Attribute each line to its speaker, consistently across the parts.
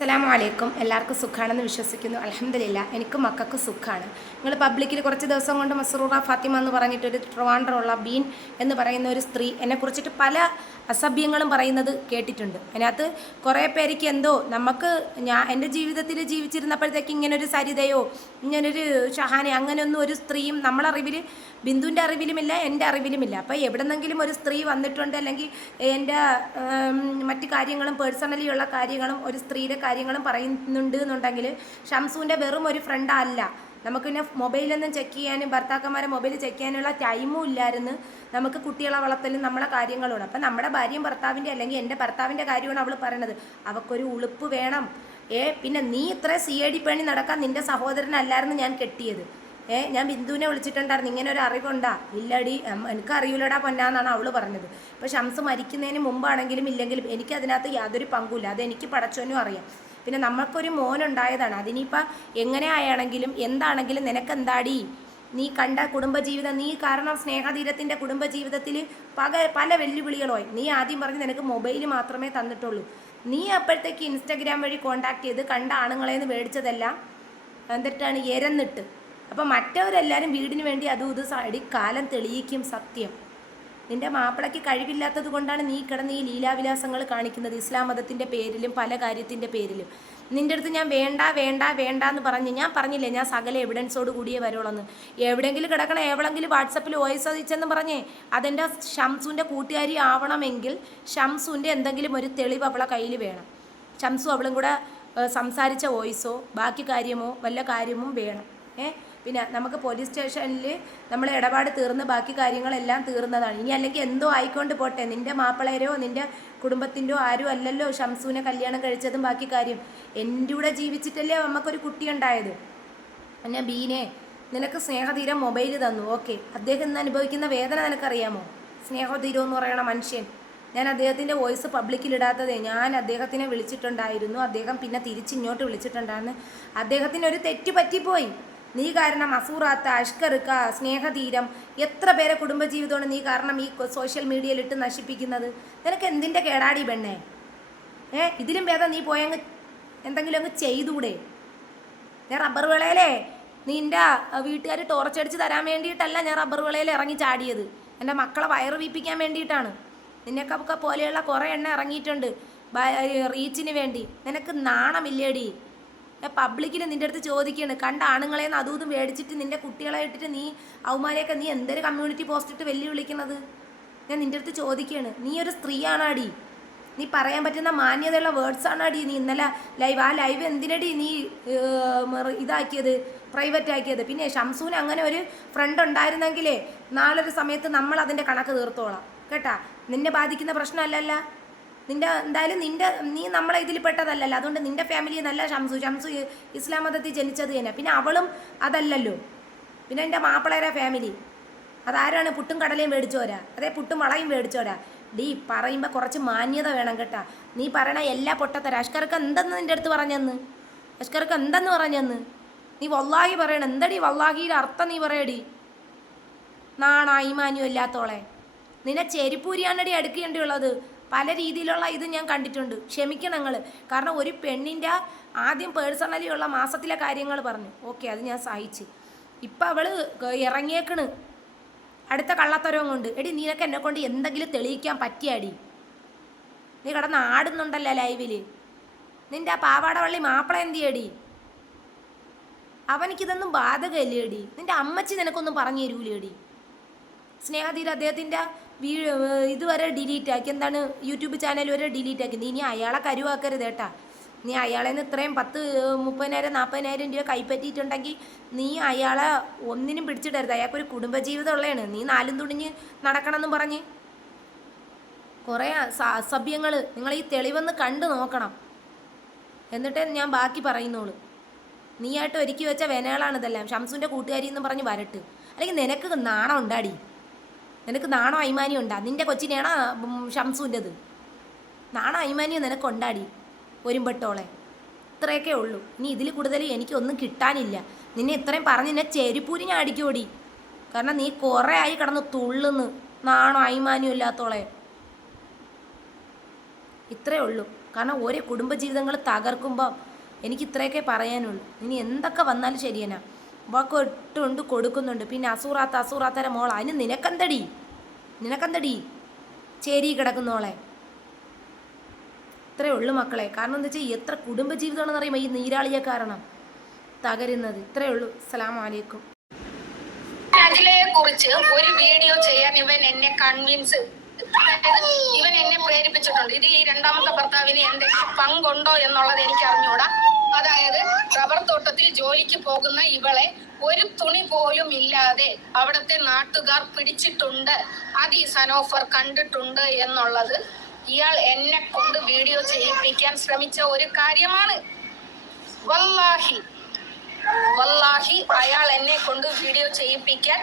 Speaker 1: അസ്സലാമു അലൈക്കും എല്ലാവർക്കും സുഖാണെന്ന് വിശ്വസിക്കുന്നു. അലഹമില്ല എനിക്ക് മക്കൾക്ക് സുഖമാണ് നിങ്ങൾ പബ്ലിക്കിൽ കുറച്ച് ദിവസം കൊണ്ട് മസറൂറ ഫാത്തിമ എന്ന് പറഞ്ഞിട്ടൊരു ഒരു ട്രിവാൻഡ്രമുള്ള ബീൻ എന്ന് പറയുന്ന ഒരു സ്ത്രീ എന്നെ കുറിച്ചിട്ട് പല അസഭ്യങ്ങളും പറയുന്നത് കേട്ടിട്ടുണ്ട്. അതിനകത്ത് കുറേ പേർക്ക് എന്തോ നമുക്ക് ഞാൻ എന്റെ ജീവിതത്തിൽ ജീവിച്ചിരുന്നപ്പോഴത്തേക്ക് ഇങ്ങനൊരു സരിതയോ ഇങ്ങനൊരു ഷഹാനെ അങ്ങനെയൊന്നും ഒരു സ്ത്രീയും നമ്മളറിവിൽ ബിന്ദുവിന്റെ അറിവിലുമില്ല എന്റെ അറിവിലുമില്ല. അപ്പോൾ എവിടെന്നെങ്കിലും ഒരു സ്ത്രീ വന്നിട്ടുണ്ട് അല്ലെങ്കിൽ എന്റെ മറ്റു കാര്യങ്ങളും പേഴ്സണലി ഉള്ള കാര്യങ്ങളും ഒരു സ്ത്രീയുടെ കാര്യങ്ങളും പറയുന്നുണ്ട് എന്നുണ്ടെങ്കിൽ ഷംസുവിന്റെ വെറും ഒരു ഫ്രണ്ട് അല്ല. നമുക്ക് പിന്നെ മൊബൈലൊന്നും ചെക്ക് ചെയ്യാനും ഭർത്താക്കന്മാരെ മൊബൈൽ ചെക്ക് ചെയ്യാനുള്ള ടൈമും ഇല്ലായിരുന്നു. നമുക്ക് കുട്ടികളെ വളർത്തലും നമ്മളെ കാര്യങ്ങളുമാണ്. അപ്പം നമ്മുടെ ഭാര്യയും ഭർത്താവിന്റെ അല്ലെങ്കിൽ എന്റെ ഭർത്താവിന്റെ കാര്യമാണ് അവൾ പറയണത്. അവൾക്കൊരു ഉളുപ്പ് വേണം. ഏ പിന്നെ നീ ഇത്ര സി ഐ ഡി പണി നടക്കാൻ നിന്റെ സഹോദരനല്ലായിരുന്നു ഞാൻ കെട്ടിയത്. ഏ ഞാൻ ബിന്ദുവിനെ വിളിച്ചിട്ടുണ്ടായിരുന്നു. ഇങ്ങനെ ഒരു അറിവുണ്ടാ? ഇല്ലടി എനിക്ക് അറിയൂലടാ പൊന്നാന്നാണ് അവൾ പറഞ്ഞത്. ഇപ്പൊ ഷംസ് മരിക്കുന്നതിന് മുമ്പാണെങ്കിലും ഇല്ലെങ്കിലും എനിക്കതിനകത്ത് യാതൊരു പങ്കുമില്ല അത് എനിക്ക് പടച്ചോനും അറിയാം. പിന്നെ നമ്മൾക്കൊരു മോനുണ്ടായതാണ്. അതിനിപ്പോൾ എങ്ങനെ ആയാണെങ്കിലും എന്താണെങ്കിലും നിനക്കെന്താടി? നീ കണ്ട കുടുംബജീവിതം നീ കാരണം സ്നേഹതീരത്തിന്റെ കുടുംബജീവിതത്തിൽ പക പല വെല്ലുവിളികളോയി. നീ ആദ്യം പറഞ്ഞ് നിനക്ക് മൊബൈൽ മാത്രമേ തന്നിട്ടുള്ളൂ. നീ അപ്പോഴത്തേക്ക് ഇൻസ്റ്റഗ്രാം വഴി കോണ്ടാക്ട് ചെയ്ത് കണ്ട ആണുങ്ങളേന്ന് മേടിച്ചതെല്ലാം എന്നിട്ടാണ് എരന്നിട്ട്. അപ്പോൾ മറ്റവരെല്ലാവരും വീടിന് വേണ്ടി അതും ഇത് സടി കാലം തെളിയിക്കും സത്യം. നിന്റെ മാപ്പിളയ്ക്ക് കഴിവില്ലാത്തത് കൊണ്ടാണ് നീ കിടന്ന് ഈ ലീലാവിലാസങ്ങൾ കാണിക്കുന്നത് ഇസ്ലാം മതത്തിന്റെ പേരിലും പല കാര്യത്തിന്റെ പേരിലും. നിന്റെ അടുത്ത് ഞാൻ വേണ്ട വേണ്ട വേണ്ട എന്ന് പറഞ്ഞ് ഞാൻ പറഞ്ഞില്ലേ ഞാൻ സകല എവിഡൻസോട് കൂടിയേ വരുള്ളൂ എവിടെയെങ്കിലും കിടക്കണം എവിടെങ്കിലും വാട്സപ്പിൽ വോയിസ് അയച്ചെന്ന് പറഞ്ഞേ അതെന്റെ ഷംസുവിന്റെ കൂട്ടുകാരി ആവണമെങ്കിൽ ഷംസുവിന്റെ എന്തെങ്കിലും ഒരു തെളിവ് അവളെ കയ്യിൽ വേണം. ഷംസു അവളും കൂടെ സംസാരിച്ച വോയിസോ ബാക്കി കാര്യമോ വല്ല കാര്യമോ വേണം. ഏ? പിന്നെ നമുക്ക് പോലീസ് സ്റ്റേഷനിൽ നമ്മൾ ഇടപാട് തീർന്ന് ബാക്കി കാര്യങ്ങളെല്ലാം തീർന്നതാണ്. ഇനി അല്ലെങ്കിൽ എന്തോ ആയിക്കൊണ്ട് പോട്ടെ. നിന്റെ മാപ്പിളേരോ നിന്റെ കുടുംബത്തിന്റെയോ ആരും അല്ലല്ലോ ഷംസുവിനെ കല്യാണം കഴിച്ചതും ബാക്കി കാര്യം. എന്റെ കൂടെ ജീവിച്ചിട്ടല്ലേ നമുക്കൊരു കുട്ടി ഉണ്ടായത് പിന്നെ ബീനെ നിനക്ക് സ്നേഹതീരം മൊബൈൽ തന്നു. ഓക്കെ. അദ്ദേഹം ഇന്ന് അനുഭവിക്കുന്ന വേദന നിനക്കറിയാമോ? സ്നേഹതീരം എന്ന് പറയണ മനുഷ്യൻ. ഞാൻ അദ്ദേഹത്തിന്റെ വോയിസ് പബ്ലിക്കിൽ ഇടാത്തതേ. ഞാൻ അദ്ദേഹത്തിനെ വിളിച്ചിട്ടുണ്ടായിരുന്നു. അദ്ദേഹം പിന്നെ തിരിച്ചിങ്ങോട്ട് വിളിച്ചിട്ടുണ്ടായിരുന്നു. അദ്ദേഹത്തിന് ഒരു തെറ്റ് പറ്റിപ്പോയി. നീ കാരണം അസൂറാത്ത അഷ്കറുക്ക സ്നേഹതീരം എത്ര പേരെ കുടുംബജീവിതമാണ് നീ കാരണം ഈ സോഷ്യൽ മീഡിയയിൽ ഇട്ട് നശിപ്പിക്കുന്നത്? നിനക്ക് എന്തിന്റെ കേടാടി പെണ്ണേ? ഏ ഇതിലും ഭേദം നീ പോയങ്ങ് എന്തെങ്കിലും അങ്ങ് ചെയ്തൂടെ? ഞാൻ റബ്ബർ വിളയിലേ നിന്റെ വീട്ടുകാർ ടോർച്ചടിച്ച് തരാൻ വേണ്ടിയിട്ടല്ല ഞാൻ റബ്ബർ വിളയിൽ ഇറങ്ങി ചാടിയത്. എന്റെ മക്കളെ വയറ് വീപ്പിക്കാൻ വേണ്ടിയിട്ടാണ്. നിന്നെയൊക്കെ പോലെയുള്ള കുറേ എണ്ണ ഇറങ്ങിയിട്ടുണ്ട്. റീച്ചിന് വേണ്ടി. നിനക്ക് നാണമില്ലേടി? പബ്ലിക്കിൽ നിന്റെ അടുത്ത് ചോദിക്കുകയാണ് കണ്ട ആണുങ്ങളെ നിന്ന് അതും ഇതും മേടിച്ചിട്ട് നിന്റെ കുട്ടികളെ ഇട്ടിട്ട് നീ അവന്മാരെയൊക്കെ നീ എന്തൊരു കമ്മ്യൂണിറ്റി പോസ്റ്റ് ഇട്ട് വെല്ലുവിളിക്കുന്നത് ഞാൻ നിന്റെ അടുത്ത് ചോദിക്കുകയാണ് നീ ഒരു സ്ത്രീയാണാടി. നീ പറയാൻ പറ്റുന്ന മാന്യതയുള്ള വേർഡ്സ് ആണാടി നീ ഇന്നലെ ലൈവ് ആ ലൈവ് എന്തിനടി നീ ഇതാക്കിയത്? പ്രൈവറ്റ് ആക്കിയത്. പിന്നെ ഷംസൂന് അങ്ങനെ ഒരു ഫ്രണ്ട് ഉണ്ടായിരുന്നെങ്കിലേ നാളൊരു സമയത്ത് നമ്മൾ അതിന്റെ കണക്ക് തീർത്തോളാം. കേട്ടാ? നിന്നെ ബാധിക്കുന്ന പ്രശ്നമല്ലല്ല? നിന്റെ എന്തായാലും നിന്റെ നീ നമ്മളെ ഇതിൽ പെട്ടതല്ലല്ലോ. അതുകൊണ്ട് നിന്റെ ഫാമിലി നല്ല ഷംസു. ഷംസു ഇസ്ലാം മതത്തിൽ ജനിച്ചത് തന്നെ. പിന്നെ അവളും അതല്ലല്ലോ. പിന്നെ എന്റെ മാപ്പിളേരെ ഫാമിലി അതാരാണ് പുട്ടും കടലയും മേടിച്ചോരാ അതേ പുട്ടും വളയും മേടിച്ചോരാ ഡീ പറയുമ്പോൾ കുറച്ച് മാന്യത വേണം കേട്ടാ. നീ പറയണ എല്ലാ പൊട്ടത്തരാ. അഷ്കർക്ക് എന്തെന്ന് നിന്റെ അടുത്ത് പറഞ്ഞെന്ന്? അഷ്കർക്ക് എന്തെന്ന് പറഞ്ഞെന്ന്? നീ വല്ലാഹി പറയണം എന്തടി വല്ലാഹിയുടെ അർത്ഥം നീ പറയടി? നാണായിമാനും ഇല്ലാത്തോളെ. നിന്നെ ചെരിപ്പൂരിയാണടി അടുക്കേണ്ടിയുള്ളത്. പല രീതിയിലുള്ള ഇത് ഞാൻ കണ്ടിട്ടുണ്ട്. ക്ഷമിക്കണം നിങ്ങൾ കാരണം ഒരു പെണ്ണിന്റെ ആദ്യം പേഴ്സണലി ഉള്ള മാസത്തിലെ കാര്യങ്ങൾ പറഞ്ഞു. ഓക്കെ അത് ഞാൻ സഹിച്ച്. ഇപ്പം അവൾ ഇറങ്ങിയേക്കണ്. അടുത്ത കള്ളത്തരവും കൊണ്ട്. എടി നിനക്ക് എന്നെ കൊണ്ട് എന്തെങ്കിലും തെളിയിക്കാൻ പറ്റിയാടി? നീ കിടന്ന് ആടുന്നുണ്ടല്ലോ ലൈവിൽ നിന്റെ ആ പാവാടവള്ളി മാപ്പിള എന്തിയടി? അവനിക്കിതൊന്നും ബാധകല്ലേടി? നിന്റെ അമ്മച്ചി നിനക്കൊന്നും പറഞ്ഞു തരൂലേടി? സ്നേഹതീര അദ്ദേഹത്തിന്റെ വീ ഇതുവരെ ഡിലീറ്റ് ആക്കി. എന്താണ് യൂട്യൂബ് ചാനൽ വരെ ഡിലീറ്റ് ആക്കി. ഇനി അയാളെ കരുവാക്കരുത് കേട്ടാ. നീ അയാളെ നിന്ന് ഇത്രയും പത്ത് മുപ്പതിനായിരം നാൽപ്പതിനായിരം രൂപ കൈപ്പറ്റിയിട്ടുണ്ടെങ്കിൽ നീ അയാളെ ഒന്നിനും പിടിച്ചിടരുത്. അയാൾക്കൊരു കുടുംബജീവിതം ഉള്ളതാണ് നീ നാലും തുണിഞ്ഞ് നടക്കണമെന്നും പറഞ്ഞ്. കുറേ അസഭ്യങ്ങൾ നിങ്ങൾ ഈ തെളിവെന്ന് കണ്ടു നോക്കണം. എന്നിട്ടേ ഞാൻ ബാക്കി പറയുന്നോളൂ. നീയായിട്ട് ഒരുക്കി വെച്ച വെനകളാണ് ഷംസുന്റെ കൂട്ടുകാരി എന്ന് പറഞ്ഞ് വരട്ട്. അല്ലെങ്കിൽ നിനക്ക് നാണം ഉണ്ടാടി നിനക്ക് നാണോ അയ്മാനിയും ഉണ്ടാ? നിന്റെ കൊച്ചിനെയാണോ ഷംസുന്റെത് നാണോ അയ്മാനിയും നിനക്ക് ഉണ്ടാടി ഒരുമ്പെട്ടോളെ? ഇത്രയൊക്കെ ഉള്ളൂ. ഇനി ഇതിൽ കൂടുതൽ എനിക്കൊന്നും കിട്ടാനില്ല. നിന്നെ ഇത്രയും പറഞ്ഞ് നിന്നെ ചെരിപ്പൂരി ഞാൻ അടിക്കോടി കാരണം നീ കുറേ ആയി കിടന്ന് തുള്ളുന്ന്. നാണോ അയ്മാനിയും ഇല്ലാത്തോളെ? ഇത്രയേ ഉള്ളൂ.
Speaker 2: കാരണം ഓരോ കുടുംബജീവിതങ്ങൾ തകർക്കുമ്പോൾ എനിക്ക് ഇത്രയൊക്കെ പറയാനുള്ളൂ. ഇനി എന്തൊക്കെ വന്നാലും ശരിയനാ. വാക്ക് ഇട്ടുകൊണ്ട് കൊടുക്കുന്നുണ്ട്. പിന്നെ അസൂറാത്ത അസൂറാത്തര മോള. അതിന് നിനക്കെന്തടി? നിനക്കെന്തടി? ചേരി കിടക്കുന്നോളെ ഇത്രേ ഉള്ളൂ മക്കളെ. കാരണം എന്താ വെച്ചാൽ എത്ര കുടുംബജീവിതമാണെന്ന് അറിയുമ്പോൾ ഈ നീരാളിയെ കാരണം തകരുന്നത്. ഇത്രേ ഉള്ളൂ. അസ്സലാമു അലൈക്കും.
Speaker 3: അഖിലയെ കുറിച്ച് ഒരു വീഡിയോ ചെയ്യാൻ ഇവൻ എന്നെ കൺവിൻസ് ഇവൻ എന്നെ പ്രേരിപ്പിച്ചിട്ടുണ്ട്. ഇത് ഈ രണ്ടാമത്തെ ഭർത്താവിന് എന്തെങ്കിലും പങ്കുണ്ടോ എന്നുള്ളത് എനിക്ക് അറിഞ്ഞൂടാ. അതായത് റബ്ബർ തോട്ടത്തിൽ ജോലിക്ക് പോകുന്ന ഇവളെ ഒരു തുണി പോലും ഇല്ലാതെ അവിടുത്തെ നാട്ടുകാർ പിടിച്ചിട്ടുണ്ട്. അത് ഈ സനോഫർ കണ്ടിട്ടുണ്ട് എന്നുള്ളത് ഇയാൾ എന്നെ കൊണ്ട് വീഡിയോ ചെയ്യിപ്പിക്കാൻ ശ്രമിച്ച ഒരു കാര്യമാണ്. വല്ലാഹി വല്ലാഹി അയാൾ എന്നെ കൊണ്ട് വീഡിയോ ചെയ്യിപ്പിക്കാൻ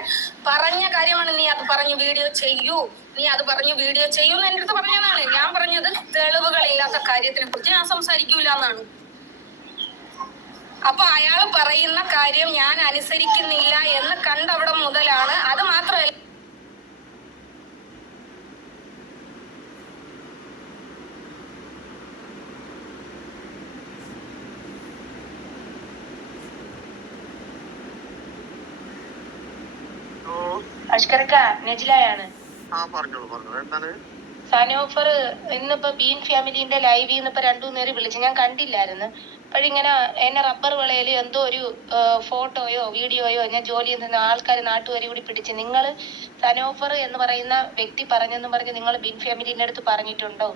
Speaker 3: പറഞ്ഞ കാര്യമാണ്. നീ അത് പറഞ്ഞു വീഡിയോ ചെയ്യൂ. നീ അത് പറഞ്ഞു വീഡിയോ ചെയ്യൂ എന്ന് എന്റെ അടുത്ത് പറഞ്ഞതാണ്. ഞാൻ പറഞ്ഞത് തെളിവുകളില്ലാത്ത കാര്യത്തിനെ കുറിച്ച് ഞാൻ സംസാരിക്കൂല എന്നാണ്. അപ്പൊ അയാൾ പറയുന്ന കാര്യം ഞാൻ അനുസരിക്കുന്നില്ല എന്ന് കണ്ടവിടെ മുതലാണ്. അത് മാത്രമല്ല
Speaker 2: അഷ്കരക്ക നെജിലായാണ്
Speaker 4: ആ പറഞ്ഞോളൂ പറഞ്ഞോളൂ. എന്താണ്?
Speaker 2: സനോഫർ ഇന്നിപ്പോ ബീൻ ഫാമിലിന്റെ ലൈവിൽ നിന്ന് ഇപ്പൊ രണ്ടു നേരം വിളിച്ചു. ഞാൻ കണ്ടില്ലായിരുന്നു. അപ്പോഴിങ്ങനെ എന്നെ റബ്ബർ വിളയിൽ എന്തോ ഒരു ഫോട്ടോയോ വീഡിയോയോ ഞാൻ ജോലി ചെയ്യുന്ന ആൾക്കാർ നാട്ടുകാരി കൂടി പിടിച്ച് നിങ്ങൾ സനോഫർ എന്ന് പറയുന്ന വ്യക്തി പറഞ്ഞെന്ന് പറഞ്ഞ് നിങ്ങൾ ബീൻ ഫാമിലിന്റെ അടുത്ത് പറഞ്ഞിട്ടുണ്ടോ?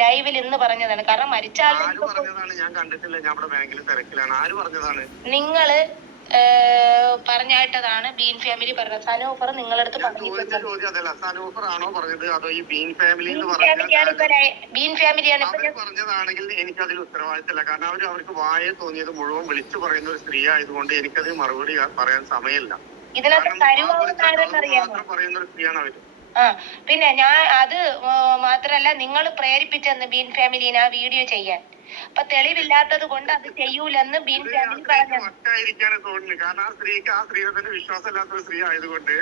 Speaker 2: ലൈവിൽ ഇന്ന്
Speaker 4: പറഞ്ഞതാണ്.
Speaker 2: കാരണം മരിച്ച
Speaker 4: ആൾ
Speaker 2: നിങ്ങൾ പറഞ്ഞായിട്ടതാണ് ബീൻ ഫാമിലി പറഞ്ഞത്. സനോഫർ നിങ്ങളടുത്ത്
Speaker 4: ബീൻ
Speaker 2: ഫാമിലിയാണ്
Speaker 4: പറഞ്ഞതാണെങ്കിൽ എനിക്കതിൽ ഉത്തരവാദിത്തമില്ല. കാരണം അവർ അവർക്ക് വായ തോന്നിയത് മുഴുവൻ വിളിച്ചു പറയുന്ന ഒരു സ്ത്രീ ആയതുകൊണ്ട് എനിക്കതിന് മറുപടി പറയാൻ സമയമില്ല.
Speaker 2: ഇതിനകത്ത്
Speaker 4: മാത്രം പറയുന്ന ഒരു സ്ത്രീയാണ് അവർ.
Speaker 2: ആ പിന്നെ ഞാൻ അത് മാത്രല്ല നിങ്ങൾ പ്രേരിപ്പിച്ചെന്ന് ബീൻ ഫാമിലിനെ ആ വീഡിയോ ചെയ്യാൻ. അപ്പൊ തെളിവില്ലാത്തത് കൊണ്ട് അത് ചെയ്യൂലെന്ന് ബീൻ ഫാമിലി പറഞ്ഞു
Speaker 4: കാരണം ആ സ്ത്രീക്ക് ആ സ്ത്രീയെ തന്നെ വിശ്വാസമില്ലാത്ത സ്ത്രീ ആയതുകൊണ്ട്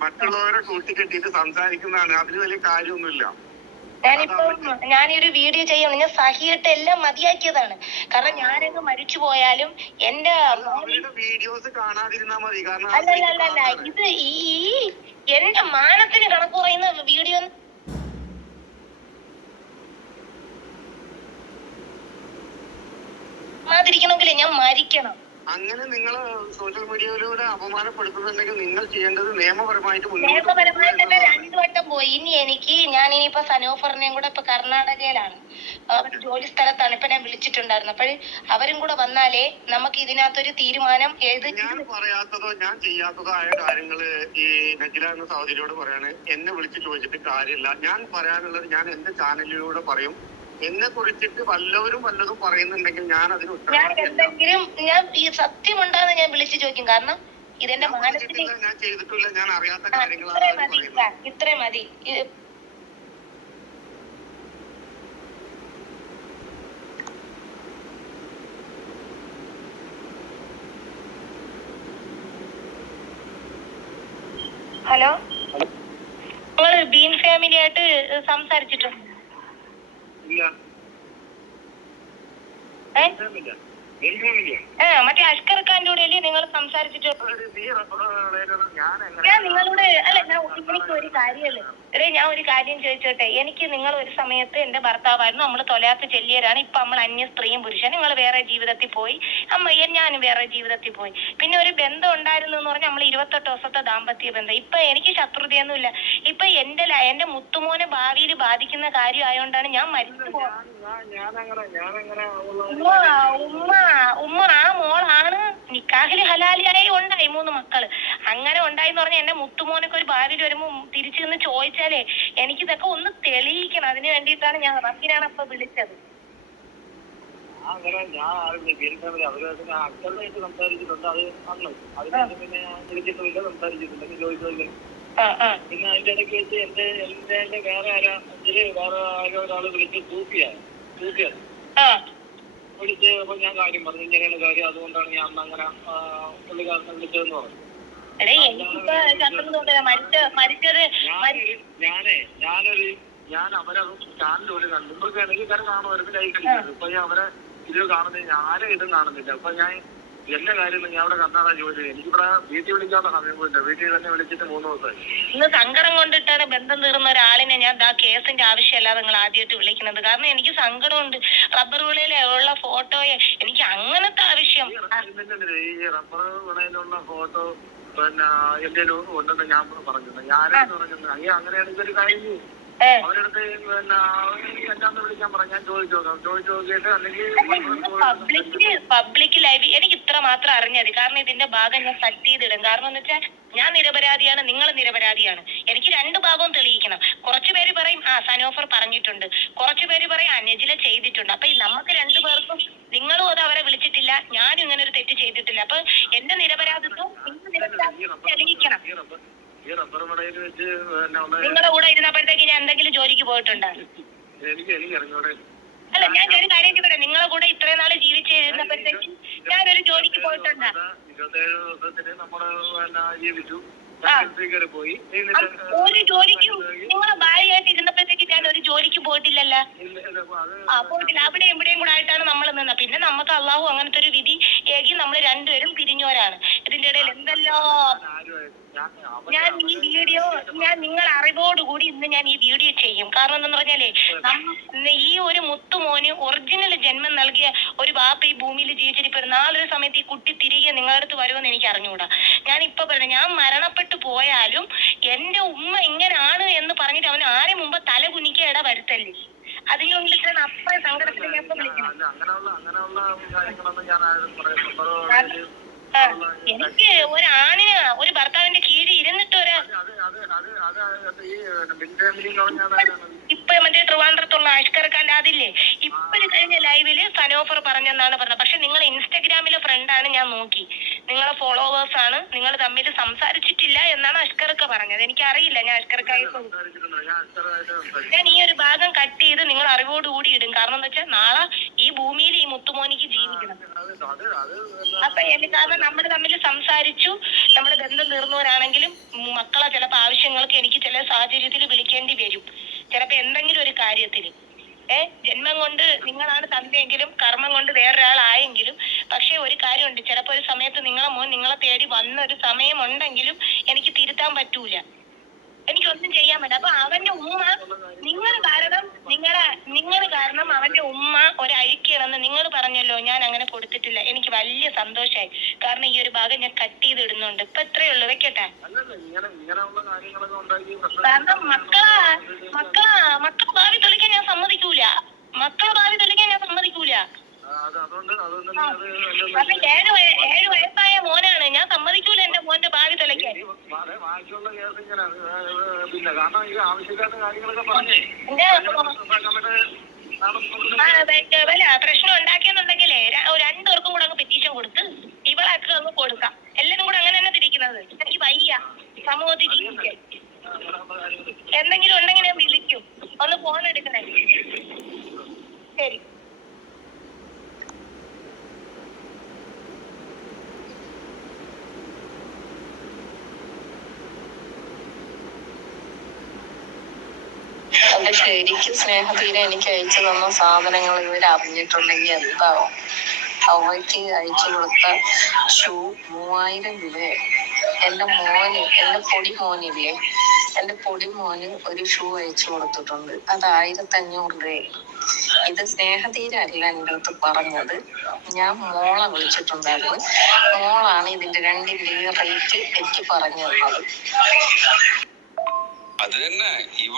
Speaker 4: മറ്റുള്ളവരെ കൂട്ടിക്കെട്ടിയിട്ട് സംസാരിക്കുന്നതാണ്. അതിന് വലിയ കാര്യമൊന്നുമില്ല.
Speaker 2: ഞാനിപ്പോ ഞാൻ ഈ ഒരു വീഡിയോ ചെയ്യണം. ഞാൻ സഹിയിട്ട് എല്ലാം മതിയാക്കിയതാണ്. കാരണം ഞാനങ്ങ് മരിച്ചു പോയാലും എന്റെ
Speaker 4: വീഡിയോസ് കാണാതിരുന്നാ മതി.
Speaker 2: ഇത് ഈ എന്റെ മാനത്തിന് കണക്ക് പറയുന്ന വീഡിയോ മാതിരിക്കണമെങ്കിൽ ഞാൻ മരിക്കണം.
Speaker 4: അങ്ങനെ നിങ്ങൾ സോഷ്യൽ മീഡിയയിലൂടെ അപമാനപ്പെടുത്തുന്നുണ്ടെങ്കിൽ നിങ്ങൾ ചെയ്യേണ്ടത് നിയമപരമായിട്ട് മുന്നോട്ട്
Speaker 2: നിയമപരമായി തന്നെ രണ്ടു വട്ടം പോയി. ഇനി എനിക്ക് ഞാൻ ഇനിയിപ്പോ സനോഫറിനെയും കൂടെ ഇപ്പൊ കർണാടകയിലാണ്. ജോലി സ്ഥലത്താണ്. ഇപ്പൊ ഞാൻ വിളിച്ചിട്ടുണ്ടായിരുന്നു. അപ്പോഴ് അവരും കൂടെ വന്നാലേ നമുക്ക് ഇതിനകത്തൊരു തീരുമാനം ഏത്
Speaker 4: ഞാൻ പറയാത്തതോ ഞാൻ ചെയ്യാത്തതോ ആയ കാര്യങ്ങൾ ഈ നജില എന്ന സഹോദരിയോട് പറയാണ്. എന്നെ വിളിച്ച് ചോദിച്ചിട്ട് കാര്യമില്ല. ഞാൻ പറയാനുള്ളത് ഞാൻ എന്റെ ചാനലിലൂടെ പറയും. എന്നെ കുറിച്ചിട്ട് വല്ലവരും വല്ലതും പറയുന്നുണ്ടെങ്കിൽ ഞാൻ അതിന്
Speaker 2: ഞാൻ എന്തെങ്കിലും ഞാൻ ഈ സത്യമുണ്ടാന്ന് ഞാൻ വിളിച്ചു ചോദിക്കും. കാരണം ഇതെന്റെ മാനസിക
Speaker 4: ഞാൻ ചെയ്തിട്ടില്ല ഞാൻ അറിയാത്ത കാര്യങ്ങളാണ്
Speaker 2: ഇത്രേ മതി.
Speaker 4: പറയുന്നത്.
Speaker 2: ഇത്രേ മതി. ഹലോ? നിങ്ങൾ ബീൻ ഫാമിലി ആയിട്ട് സംസാരിച്ചിട്ടുണ്ട്? No.
Speaker 4: Eh? Permanent.
Speaker 2: ആ മറ്റേ അഷ്കർ ഖാന്റെ കൂടെ അല്ലേ നിങ്ങൾ സംസാരിച്ചിട്ട്
Speaker 4: ഞാൻ
Speaker 2: നിങ്ങളോട് അല്ല ഞാൻ എനിക്ക് ഒരു കാര്യമല്ലേ. എടേ ഞാൻ ഒരു കാര്യം ചോദിച്ചോട്ടെ? എനിക്ക് നിങ്ങൾ ഒരു സമയത്ത് എന്റെ ഭർത്താവായിരുന്നു. നമ്മൾ തൊലയാത്ത ചെല്ലിയരാണ്. ഇപ്പൊ നമ്മൾ അന്യ സ്ത്രീയും പുരുഷൻ നിങ്ങൾ വേറെ ജീവിതത്തിൽ പോയി. അമ്മ എ- ഞാനും വേറെ ജീവിതത്തിൽ പോയി. പിന്നെ ഒരു ബന്ധം ഉണ്ടായിരുന്നു എന്ന് പറഞ്ഞാൽ നമ്മൾ ഇരുപത്തെട്ട് ദിവസത്തെ ദാമ്പത്യ ബന്ധം. ഇപ്പൊ എനിക്ക് ശത്രുതയൊന്നുമില്ല. ഇപ്പൊ എന്റെ എന്റെ മുത്തുമോനെ ഭാവിയിൽ ബാധിക്കുന്ന കാര്യം ആയതുകൊണ്ടാണ് ഞാൻ മരിച്ചു പോകുന്നത് ഉമ്മ. ഉമ്മ ആ മോളാണ്. നിക്കാഹിൽ ഹലാലിയായി ഉണ്ടായി മൂന്ന് മക്കൾ. അങ്ങനെ ഉണ്ടായി എന്ന് പറഞ്ഞ എന്റെ മുത്തുമോനൊക്കെ ഒരു ഭാവിയിൽ വരുമ്പോ തിരിച്ചു നിന്ന് ചോദിച്ചാലേ എനിക്കിതൊക്കെ ഒന്ന് തെളിയിക്കണം. അതിന് വേണ്ടിയിട്ടാണ് ഞാൻ റബിനാണ് അപ്പൊ വിളിച്ചത്.
Speaker 4: അങ്ങനെ ഞാൻ അവരുമായിട്ട് സംസാരിച്ചിട്ടുണ്ട്. അത് അതിനായിട്ട് പിന്നെ ഞാൻ വിളിച്ചിട്ടുമില്ല ചോദിച്ചില്ല പിന്നെ അതിന്റെ ഇടയ്ക്ക് വെച്ച് എന്റെ എന്റെ വേറെ ആരാ വേറെ ആരോ ഒരാൾ വിളിച്ച് തൂക്കിയാണ് സൂഫിയാണ്.
Speaker 2: ആ
Speaker 4: ഞാൻ കാര്യം പറഞ്ഞു. ഇങ്ങനെയാണ് കാര്യം അതുകൊണ്ടാണ് ഞാൻ അന്ന് അങ്ങനെ പുള്ളിക്കാരനെ വിളിച്ചതെന്ന് പറഞ്ഞു. ഞാനേ ഞാനൊരു ഞാൻ അവരെ ചാനൽ ഒരു കണ്ടു. ഇപ്പൊ എനിക്ക് കാര്യം കാണുമായിരുന്നു ലൈക്ക് അടിക്കുന്നത് ഇപ്പൊ ഞാൻ അവരെ ഇത് കാണുന്നില്ല ആരെ ഇതും കാണുന്നില്ല. അപ്പൊ ഞാൻ എല്ലാ കാര്യം ഞാൻ അവിടെ കണ്ടാടാ ജോലി എനിക്കിവിടെ വീട്ടിൽ വിളിക്കാത്ത സമയം പോയില്ല. വീട്ടിൽ തന്നെ വിളിച്ചിട്ട് മൂന്ന് ദിവസമായി.
Speaker 2: ഇന്ന് സങ്കടം കൊണ്ടിട്ടാണ് ബന്ധം തീർന്ന ഒരാളിനെ ഞാൻ ആ കേസിന്റെ ആവശ്യമല്ല നിങ്ങൾ ആദ്യമായിട്ട് വിളിക്കുന്നത്. കാരണം എനിക്ക് സങ്കടമുണ്ട്. റബ്ബർ വിളയിലെ ഉള്ള ഫോട്ടോയെ എനിക്ക് അങ്ങനത്തെ ആവശ്യം.
Speaker 4: ഈ റബ്ബർ വിളയിലുള്ള ഫോട്ടോ പിന്നെ എന്റെ ഉണ്ടെന്ന് ഞാൻ പറഞ്ഞത് ഞാനാണ് പറഞ്ഞത് അയ്യോ അങ്ങനെയാണെങ്കിൽ ഒരു കാര്യം
Speaker 2: പബ്ലിക് ലൈവ് എനിക്ക് ഇത്ര മാത്രം അറിഞ്ഞത്. കാരണം ഇതിന്റെ ഭാഗം ഞാൻ കട്ട് ചെയ്തിടും. കാരണം എന്ന് വെച്ചാൽ ഞാൻ നിരപരാധിയാണ് നിങ്ങൾ നിരപരാധിയാണ്. എനിക്ക് രണ്ട് ഭാഗവും തെളിയിക്കണം. കുറച്ചു പേര് പറയും ആ സനോഫർ പറഞ്ഞിട്ടുണ്ട്. കുറച്ചു പേര് പറയും അനജില ചെയ്തിട്ടുണ്ട്. അപ്പൊ നമുക്ക് രണ്ടു പേർക്കും നിങ്ങളും അത് അവരെ വിളിച്ചിട്ടില്ല. ഞാനും ഇങ്ങനെ ഒരു തെറ്റ് ചെയ്തിട്ടില്ല. അപ്പൊ എന്റെ നിരപരാധിത്വം നിങ്ങൾ നിരപരാധിത്വം തെളിയിക്കണം. നിങ്ങളുടെ കൂടെ ഇരുന്നപ്പോഴത്തേക്ക് ഞാൻ എന്തെങ്കിലും ജോലിക്ക് പോയിട്ടുണ്ടോ?
Speaker 4: എനിക്ക് എനിക്ക് അറിഞ്ഞൂടെ.
Speaker 2: അല്ല ഞാൻ ഒരു കാര്യം ചോദിക്കട്ടെ നിങ്ങളെ കൂടെ ഇത്രയും നാൾ ജീവിച്ച് ഇരുന്നപ്പോഴത്തേക്ക് ഞാനൊരു ജോലിക്ക് പോയിട്ടുണ്ടോ?
Speaker 4: ഇരുപത്തേഴ് ദിവസത്തിന് നമ്മൾ ജീവിച്ചു. പോയി
Speaker 2: ഒരു ജോലിക്ക് നിങ്ങളെ ഭാര്യയായിട്ട് ഇരുന്നപ്പോഴത്തേക്ക് ഞാൻ ഒരു ജോലിക്ക് പോയിട്ടില്ലല്ലോ. ആ പോയിട്ടില്ല. അവിടെ എവിടെയും കൂടെ ആയിട്ടാണ് നമ്മൾ നിന്നത്. പിന്നെ നമുക്ക് അള്ളാഹു അങ്ങനത്തെ ഒരു വിധി ഏകി നമ്മൾ രണ്ടുപേരും പിരിഞ്ഞവരാണ്. ഇതിന്റെ ഇടയിൽ എന്തല്ലോ
Speaker 4: ഞാൻ
Speaker 2: ഈ വീഡിയോ ഞാൻ നിങ്ങൾ അറിവോടുകൂടി ഇന്ന് ഞാൻ ഈ വീഡിയോ ചെയ്യും. കാരണം എന്താന്ന് പറഞ്ഞാലേ ഈ ഒരു മുത്തുമോന് ഒറിജിനൽ ജന്മം നൽകിയ ഒരു ബാപ്പ ഈ ഭൂമിയിൽ ജീവിച്ചിട്ട് ഇപ്പൊ നാളൊരു സമയത്ത് ഈ കുട്ടി തിരികെ നിങ്ങളുടെ അടുത്ത് വരുമെന്ന് എനിക്ക് അറിഞ്ഞുകൂടാ. ഞാൻ ഇപ്പൊ പറഞ്ഞു ഞാൻ മരണപ്പെട്ടു പോയാലും എന്റെ ഉമ്മ ഇങ്ങനാണ് എന്ന് പറഞ്ഞിട്ട് അവൻ ആരെ മുമ്പ് തല കുനിക്കുക ഇട വരുത്തല്ലേ സങ്കടത്തിൽ ഞാൻ ഇപ്പൊ ആ, എനിക്ക് ഒരു ആണിന് ഒരു ഭർത്താവിന്റെ കീഴിൽ ഇരുന്നിട്ട് ഒരു ഇപ്പൊ മറ്റേ ട്രിവാൻഡ്രത്തുള്ള അഷ്കർക്കാന്റെ അതില്ലേ? ഇപ്പഴും കഴിഞ്ഞ ലൈവിൽ സനോഫർ പറഞ്ഞെന്നാണ് പറഞ്ഞത്. പക്ഷെ നിങ്ങൾ ഇൻസ്റ്റഗ്രാമിലെ ഫ്രണ്ടാണ് ഞാൻ നോക്കി. നിങ്ങളെ ഫോളോവേഴ്സ് ആണ്. നിങ്ങൾ തമ്മിൽ സംസാരിച്ചിട്ടില്ല എന്നാണ് അഷ്കർക്ക് പറഞ്ഞത്. എനിക്ക് അറിയില്ല ഞാൻ അഷ്കർക്കായി
Speaker 4: ഞാൻ
Speaker 2: ഈ ഒരു ഭാഗം കട്ട് ചെയ്ത് നിങ്ങൾ അറിവോടുകൂടി ഇടും. കാരണം എന്താ വെച്ചാൽ നാളെ ഈ ഭൂമിയിൽ ഈ മുത്തുമോനിക്ക് ജീവിക്കണം. അപ്പൊ എനിക്ക് കാരണം നമ്മൾ തമ്മിൽ സംസാരിച്ചു. നമ്മുടെ ബന്ധം തീർന്നവരാണെങ്കിലും മക്കളെ ചിലപ്പോൾ ആവശ്യങ്ങൾക്ക് എനിക്ക് ചില സാഹചര്യത്തിൽ വിളിക്കേണ്ടി വരും. ചിലപ്പോ എന്തെങ്കിലും ഒരു കാര്യത്തിന്. ഏ ജന്മം കൊണ്ട് നിങ്ങളാണ് തന്നെയെങ്കിലും കർമ്മം കൊണ്ട് വേറൊരാളായെങ്കിലും പക്ഷെ ഒരു കാര്യമുണ്ട്. ചിലപ്പോ ഒരു സമയത്ത് നിങ്ങളെ മോൻ നിങ്ങളെ തേടി വന്ന ഒരു സമയമുണ്ടെങ്കിലും എനിക്ക് തിരുത്താൻ പറ്റൂല. എനിക്ക് ഒന്നും ചെയ്യാൻ പറ്റില്ല. അപ്പൊ അവന്റെ ഉമ്മ നിങ്ങൾ കാരണം നിങ്ങളെ നിങ്ങൾ കാരണം അവന്റെ ഉമ്മ ഒരു ഒരഴിക്കണമെന്ന് നിങ്ങൾ പറഞ്ഞല്ലോ ഞാൻ അങ്ങനെ കൊടുത്തിട്ടില്ല. എനിക്ക് വലിയ സന്തോഷമായി കാരണം ഈ ഒരു ഭാഗം ഞാൻ കട്ട് ചെയ്ത് ഇടുന്നുണ്ട്. ഇപ്പൊ ഇത്രയേ ഉള്ളൂ. വെക്കട്ടെ? കാരണം മക്കളാ മക്കളാ മക്കളെ ഭാവി സമ്മതിക്കൂല മക്കളെ ഭാവി തെളിക്കാൻ ഞാൻ സമ്മതിക്കൂല. അപ്പൊ ഏഴ് ഏഴ് വയസ്സായ മോനാണ്. ഞാൻ സമ്മതിക്കൂല എന്റെ മോന്റെ ഭാവി തെളിക്കാൻ പ്രശ്നം ഉണ്ടാക്കിയെന്നുണ്ടെങ്കിലേ രണ്ടുപേർക്കും കൂടെ അങ്ങ് പെറ്റീഷൻ കൊടുത്ത് ഇവളൊക്കെ അങ്ങ് കൊടുക്കാം. എല്ലാരും കൂടെ അങ്ങനെ തന്നെ തിരിക്കുന്നത്. എനിക്ക് വയ്യ. സമൂഹത്തിൽ എന്തെങ്കിലും ഉണ്ടെങ്കിൽ ഞാൻ വിളിക്കും. ഒന്ന് ഫോൺ എടുക്കണേ. ശരി.
Speaker 5: അത് ശരിക്കും സ്നേഹതീരെ എനിക്ക് അയച്ചു തന്ന സാധനങ്ങൾ ഇവർ അറിഞ്ഞിട്ടുണ്ടെങ്കിൽ എന്താവും? അവയ്ക്ക് അയച്ചു കൊടുത്ത ഷൂ മൂവായിരം രൂപയായി. എന്റെ മോന് എന്റെ പൊടി മോനില്ലേ? എന്റെ പൊടി മോന് ഒരു ഷൂ അയച്ചു കൊടുത്തിട്ടുണ്ട്. അത് ആയിരത്തി അഞ്ഞൂറ് രൂപയായി. ഇത് സ്നേഹതീരല്ല എന്റെ അടുത്ത് പറഞ്ഞത്. ഞാൻ മോളെ വിളിച്ചിട്ടുണ്ടായിരുന്നു. മോളാണ് ഇതിന്റെ രണ്ടിന്റെയും റേറ്റ് എനിക്ക് പറഞ്ഞു തന്നത്.
Speaker 6: അത് തന്നെ. ഇവ